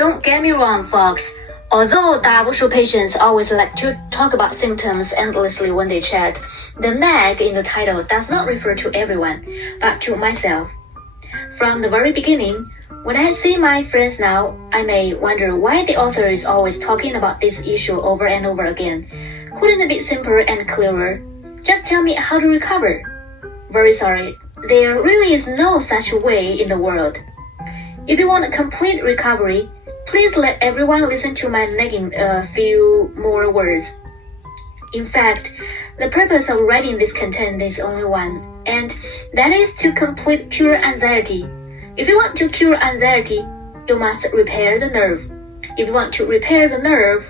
Don't get me wrong, folks. Although diarrhea patients always like to talk about symptoms endlessly when they chat, the nag in the title does not refer to everyone, but to myself. From the very beginning, when I see my friends now, I may wonder why the author is always talking about this issue over and over again. Couldn't it be simpler and clearer? Just tell me how to recover. Very sorry, there really is no such way in the world. If you want a complete recovery, please let everyone listen to my nagging a few more words. In fact, the purpose of writing this content is only one, and that is to complete cure anxiety. If you want to cure anxiety, you must repair the nerve. If you want to repair the nerve,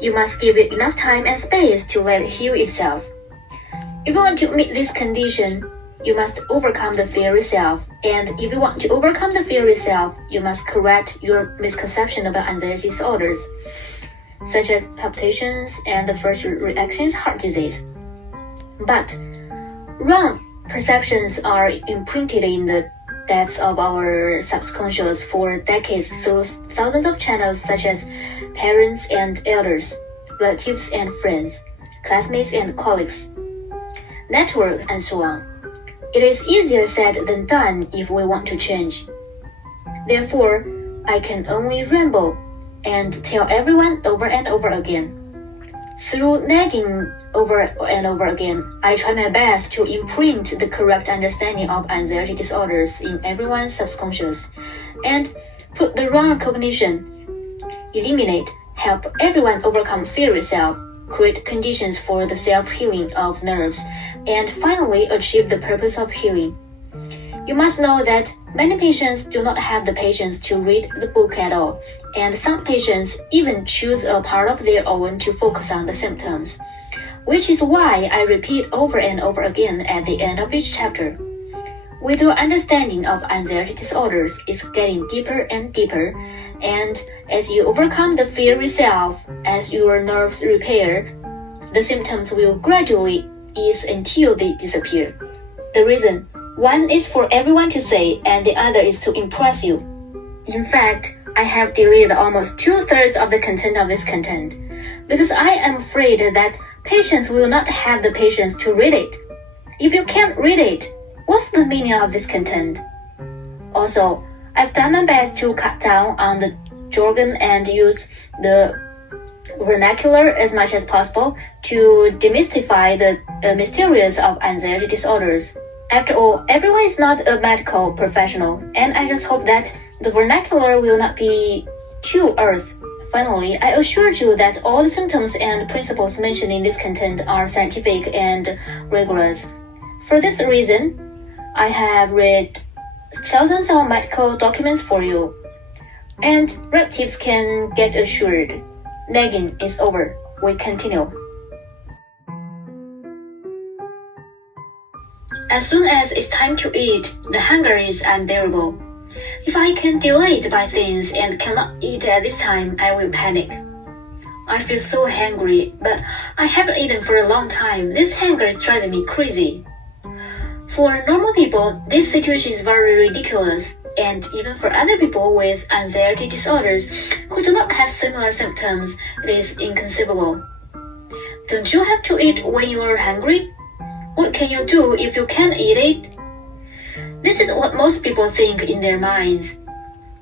you must give it enough time and space to let it heal itself. If you want to meet this condition, you must overcome the fear itself. And if you want to overcome the fear itself, you must correct your misconception about anxiety disorders, such as palpitations and the first reactions heart disease. But wrong perceptions are imprinted in the depths of our subconscious for decades through thousands of channels such as parents and elders, relatives and friends, classmates and colleagues, network, and so on. It is easier said than done if we want to change. Therefore, I can only ramble and tell everyone over and over again. Through nagging over and over again, I try my best to imprint the correct understanding of anxiety disorders in everyone's subconscious and put the wrong cognition, eliminate, help everyone overcome fear itself, create conditions for the self-healing of nerves, and finally achieve the purpose of healing. You must know that many patients do not have the patience to read the book at all, and some patients even choose a part of their own to focus on the symptoms, which is why I repeat over and over again at the end of each chapter. With your understanding of anxiety disorders is getting deeper and deeper, and as you overcome the fear itself, as your nerves repair, the symptoms will gradually ease until they disappear. The reason, one is for everyone to say and the other is to impress you. In fact, I have deleted almost 2/3 of the content of this content because I am afraid that patients will not have the patience to read it. If you can't read it, what's the meaning of this content? Also, I've done my best to cut down on the jargon and use the vernacular as much as possible to demystify the mysterious of anxiety disorders. After all, everyone is not a medical professional, and I just hope that the vernacular will not be too earth. Finally, I assure you that all the symptoms and principles mentioned in this content are scientific and rigorous. For this reason, I have read thousands of medical documents for you, and relatives can get assured. Nagging is over. We continue. As soon as it's time to eat, the hunger is unbearable. If I can delay it by things and cannot eat at this time, I will panic. I feel so hungry, but I haven't eaten for a long time. This hunger is driving me crazy. For normal people, this situation is very ridiculous, and even for other people with anxiety disorders who do not have similar symptoms, it is inconceivable. Don't you have to eat when you are hungry? What can you do if you can't eat it? This is what most people think in their minds.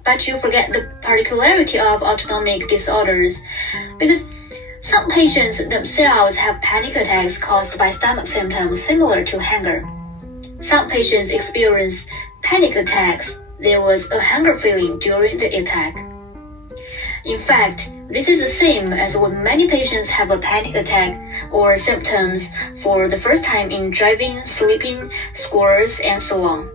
But you forget the particularity of autonomic disorders, because some patients themselves have panic attacks caused by stomach symptoms similar to hunger. Some patients experience panic attacks. There was a hunger feeling during the attack. In fact, this is the same as when many patients have a panic attack or symptoms for the first time in driving, sleeping, scores, and so on.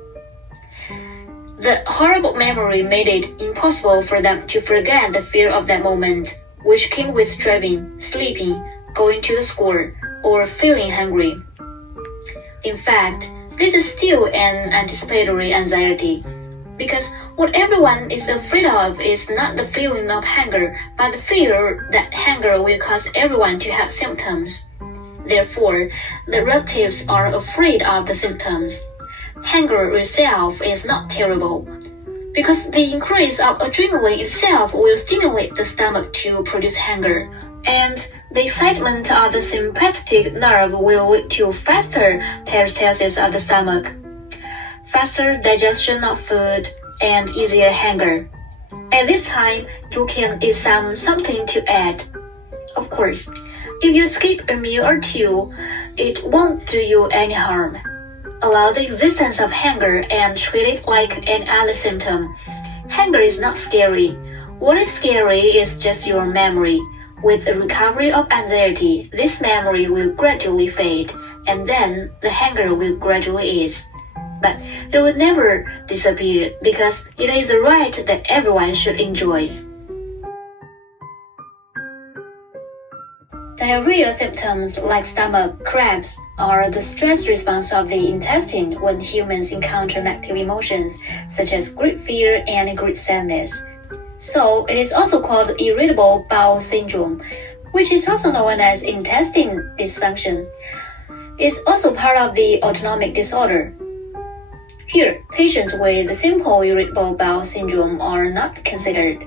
The horrible memory made it impossible for them to forget the fear of that moment, which came with driving, sleeping, going to the school, or feeling hungry. In fact, this is still an anticipatory anxiety, because what everyone is afraid of is not the feeling of hunger, but the fear that hunger will cause everyone to have symptoms. Therefore, the relatives are afraid of the symptoms. Hunger itself is not terrible. because the increase of adrenaline itself will stimulate the stomach to produce hunger, and the excitement of the sympathetic nerve will lead to faster peristalsis of the stomach, faster digestion of food, and easier hunger. At this time, you can eat something to add. Of course, if you skip a meal or two, it won't do you any harm. Allow the existence of hunger and treat it like an other symptom. Hunger is not scary. What is scary is just your memory. With the recovery of anxiety, this memory will gradually fade, and then the hunger will gradually ease. But it will never disappear because it is a right that everyone should enjoy. Diarrhea symptoms like stomach cramps are the stress response of the intestine when humans encounter negative emotions such as great fear and great sadness. So it is also called irritable bowel syndrome, which is also known as intestine dysfunction. It's also part of the autonomic disorder. Here, patients with simple irritable bowel syndrome are not considered.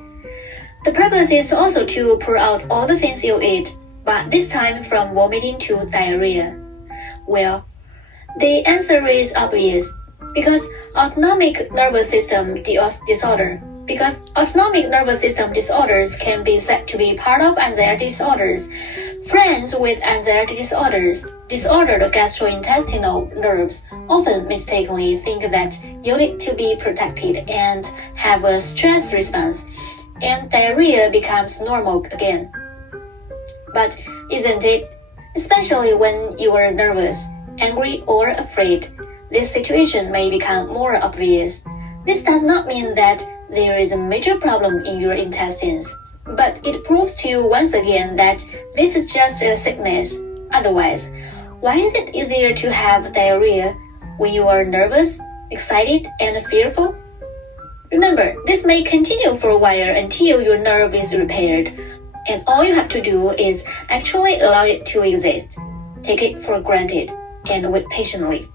The purpose is also to pour out all the things you eat, but this time from vomiting to diarrhea. Well, the answer is obvious, because autonomic nervous system disorder. Because autonomic nervous system disorders can be said to be part of anxiety disorders. Friends with anxiety disorders, disordered gastrointestinal nerves, often mistakenly think that you need to be protected and have a stress response, and diarrhea becomes normal again. But isn't it? Especially when you are nervous, angry, or afraid, this situation may become more obvious. This does not mean that there is a major problem in your intestines, but it proves to you once again that this is just a sickness. Otherwise, why is it easier to have diarrhea when you are nervous, excited, and fearful? Remember, this may continue for a while until your nerve is repaired, and all you have to do is actually allow it to exist. Take it for granted and wait patiently.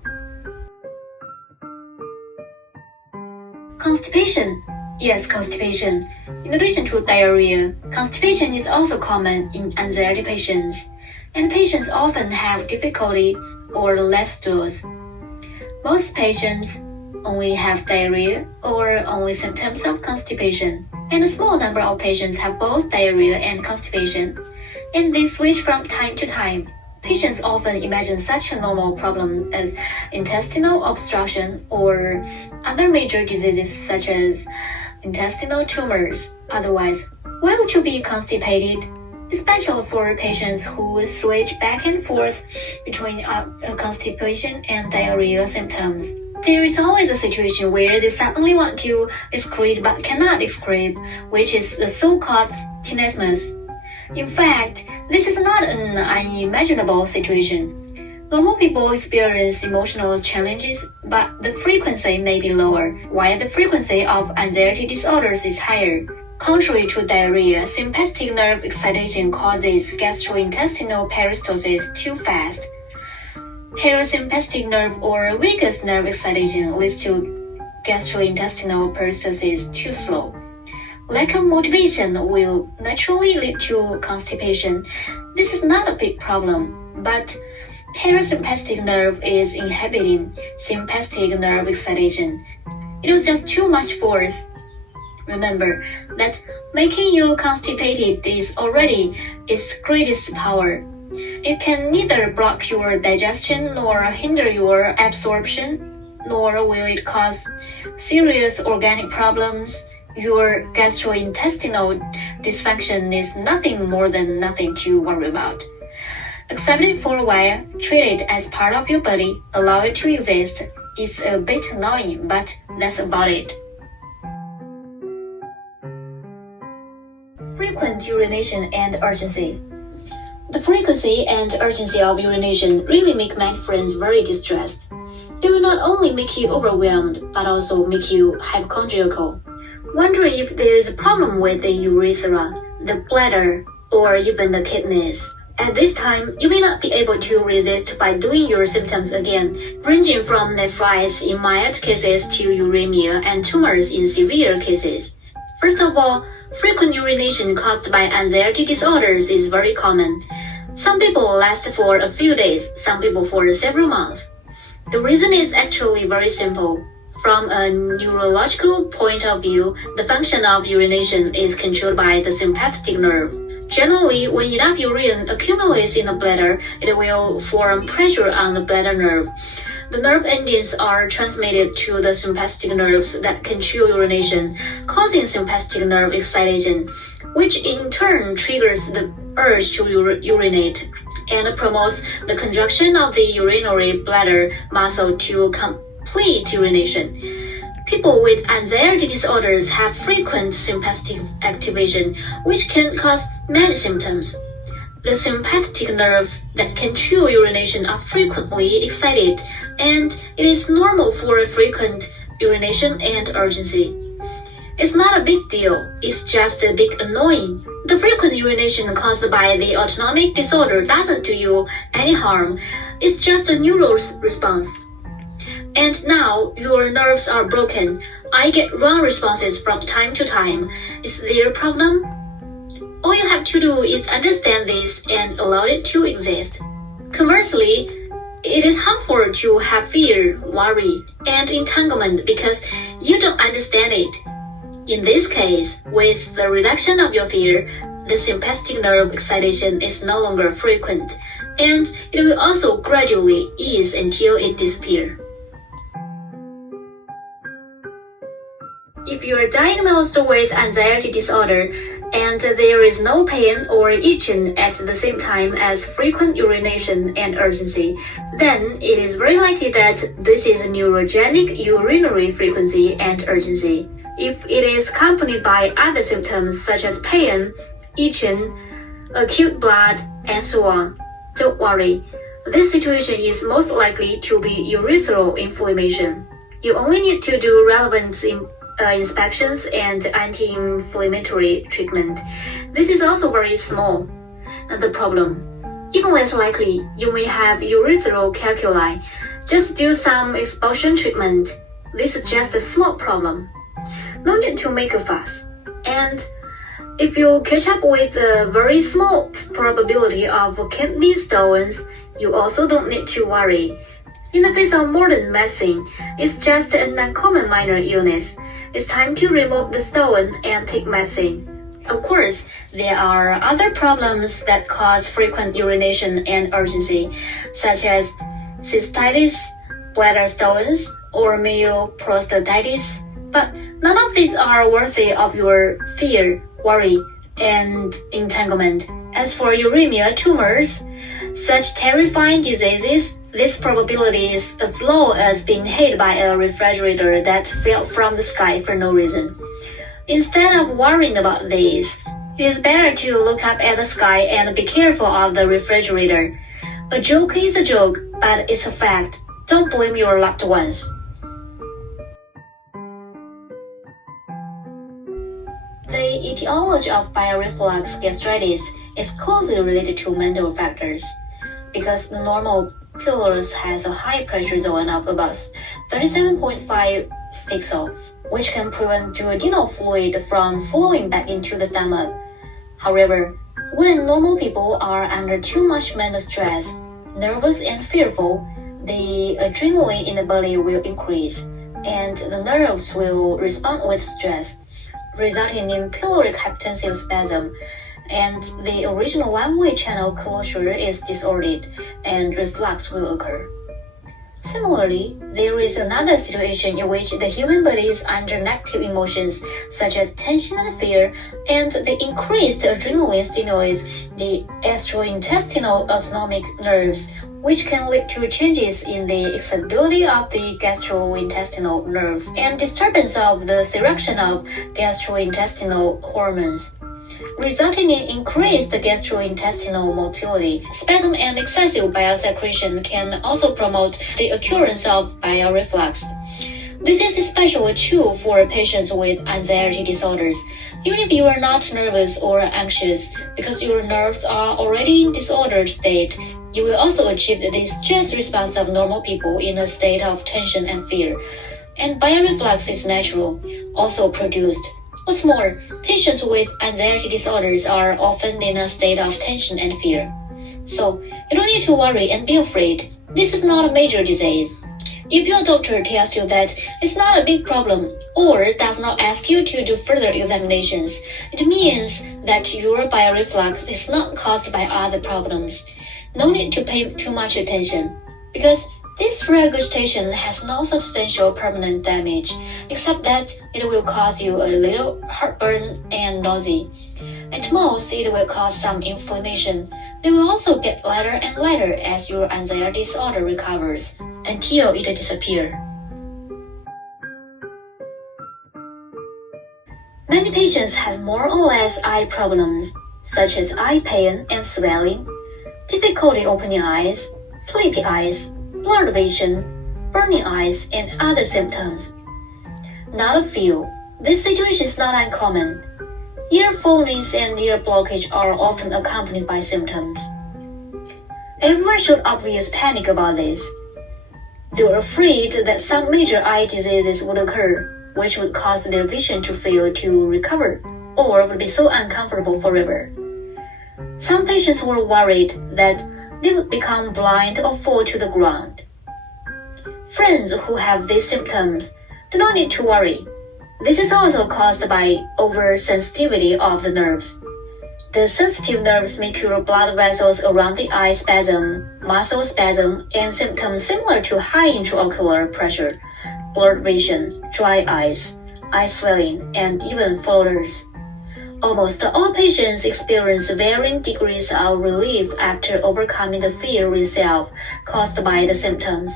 Constipation. Yes, constipation. In addition to diarrhea, constipation is also common in anxiety patients, and patients often have difficulty or less stools. Most patients only have diarrhea or only symptoms of constipation, and a small number of patients have both diarrhea and constipation, and they switch from time to time. Patients often imagine such a normal problem as intestinal obstruction or other major diseases such as intestinal tumors. Otherwise, why would you be constipated? Especially for patients who switch back and forth between constipation and diarrhea symptoms. There is always a situation where they suddenly want to excrete but cannot excrete, which is the so-called tenesmus. In fact, this is not an unimaginable situation. Normal people experience emotional challenges, but the frequency may be lower, while the frequency of anxiety disorders is higher. Contrary to diarrhea, sympathetic nerve excitation causes gastrointestinal peristalsis too fast. Parasympathetic nerve or vagus nerve excitation leads to gastrointestinal peristalsis too slow. Lack of motivation will naturally lead to constipation. This is not a big problem, but parasympathetic nerve is inhibiting sympathetic nerve excitation. It was just too much force. Remember that making you constipated is already its greatest power. It can neither block your digestion nor hinder your absorption, nor will it cause serious organic problems. Your gastrointestinal dysfunction is nothing more than nothing to worry about. Accept it for a while, treat it as part of your body, allow it to exist. It's a bit annoying, but that's about it. Frequent urination and urgency. The frequency and urgency of urination really make my friends very distressed. It will not only make you overwhelmed, but also make you hypochondriacal. Wondering if there is a problem with the urethra, the bladder, or even the kidneys. At this time, you may not be able to resist by doing your symptoms again, ranging from nephritis in mild cases to uremia and tumors in severe cases. First of all, frequent urination caused by anxiety disorders is very common. Some people last for a few days, some people for several months. The reason is actually very simple. From a neurological point of view, the function of urination is controlled by the sympathetic nerve. Generally, when enough urine accumulates in the bladder, it will form pressure on the bladder nerve. The nerve endings are transmitted to the sympathetic nerves that control urination, causing sympathetic nerve excitation, which in turn triggers the urge to urinate and promotes the contraction of the urinary bladder muscle to complete urination. People with anxiety disorders have frequent sympathetic activation, which can cause many symptoms. The sympathetic nerves that control urination are frequently excited, and it is normal for frequent urination and urgency. It's not a big deal, it's just a bit annoying. The frequent urination caused by the autonomic disorder doesn't do you any harm, it's just a neural response. And now your nerves are broken. I get wrong responses from time to time. Is there a problem? All you have to do is understand this and allow it to exist. Conversely, it is harmful to have fear, worry, and entanglement because you don't understand it. In this case, with the reduction of your fear, the sympathetic nerve excitation is no longer frequent, and it will also gradually ease until it disappears. If you are diagnosed with anxiety disorder and there is no pain or itching at the same time as frequent urination and urgency, then it is very likely that this is neurogenic urinary frequency and urgency. If it is accompanied by other symptoms such as pain, itching, acute blood, and so on, don't worry. This situation is most likely to be urethral inflammation. You only need to do relevant inspections and anti-inflammatory treatment. This is also very small. The problem. Even less likely, you may have urethral calculi. Just do some expulsion treatment. This is just a small problem. No need to make a fuss. And if you catch up with a very small probability of kidney stones, you also don't need to worry. In the face of modern medicine, it's just an uncommon minor illness. It's time to remove the stone and take medicine. Of course, there are other problems that cause frequent urination and urgency, such as cystitis, bladder stones, or male prostatitis. But none of these are worthy of your fear, worry, and entanglement. As for uremia tumors, such terrifying diseases, this probability is as low as being hit by a refrigerator that fell from the sky for no reason. Instead of worrying about this, it is better to look up at the sky and be careful of the refrigerator. A joke is a joke, but it's a fact. Don't blame your loved ones. The etiology of bile reflux gastritis is closely related to mental factors. Because the normal pylorus has a high pressure zone of about 37.5 pixel, which can prevent duodenal fluid from flowing back into the stomach. However, when normal people are under too much mental stress, nervous and fearful, the adrenaline in the body will increase, and the nerves will respond with stress, resulting in pyloric hypertensive spasm, and the original one-way channel closure is disordered, and reflux will occur. Similarly, there is another situation in which the human body is under negative emotions such as tension and fear, and the increased adrenaline stimulates the gastrointestinal autonomic nerves, which can lead to changes in the excitability of the gastrointestinal nerves and disturbance of the secretion of gastrointestinal hormones, resulting in increased gastrointestinal motility. Spasm and excessive bile secretion can also promote the occurrence of bile reflux. This is especially true for patients with anxiety disorders. Even if you are not nervous or anxious, because your nerves are already in disordered state, you will also achieve the stress response of normal people in a state of tension and fear. And bile reflux is natural, also produced. What's more, patients with anxiety disorders are often in a state of tension and fear. So, you don't need to worry and be afraid. This is not a major disease. If your doctor tells you that it's not a big problem or does not ask you to do further examinations, it means that your bile reflux is not caused by other problems. No need to pay too much attention, because this regurgitation has no substantial permanent damage, except that it will cause you a little heartburn and nausea. At most, it will cause some inflammation. They will also get lighter and lighter as your anxiety disorder recovers, until it disappears. Many patients have more or less eye problems, such as eye pain and swelling, difficulty opening eyes, sleepy eyes, blurred vision, burning eyes, and other symptoms. Not a few. This situation is not uncommon. Ear phoniness and ear blockage are often accompanied by symptoms. Everyone should obviously panic about this. They are afraid that some major eye diseases would occur, which would cause their vision to fail to recover, or would be so uncomfortable forever. Some patients were worried that they would become blind or fall to the ground. Friends who have these symptoms do not need to worry. This is also caused by oversensitivity of the nerves. The sensitive nerves make your blood vessels around the eye spasm, muscle spasm, and symptoms similar to high intraocular pressure, blurred vision, dry eyes, eye swelling, and even floaters. Almost all patients experience varying degrees of relief after overcoming the fear itself caused by the symptoms.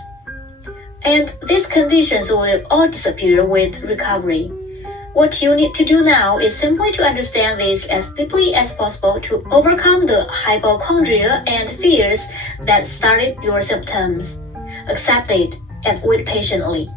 And these conditions will all disappear with recovery. What you need to do now is simply to understand this as deeply as possible to overcome the hypochondria and fears that started your symptoms. Accept it and wait patiently.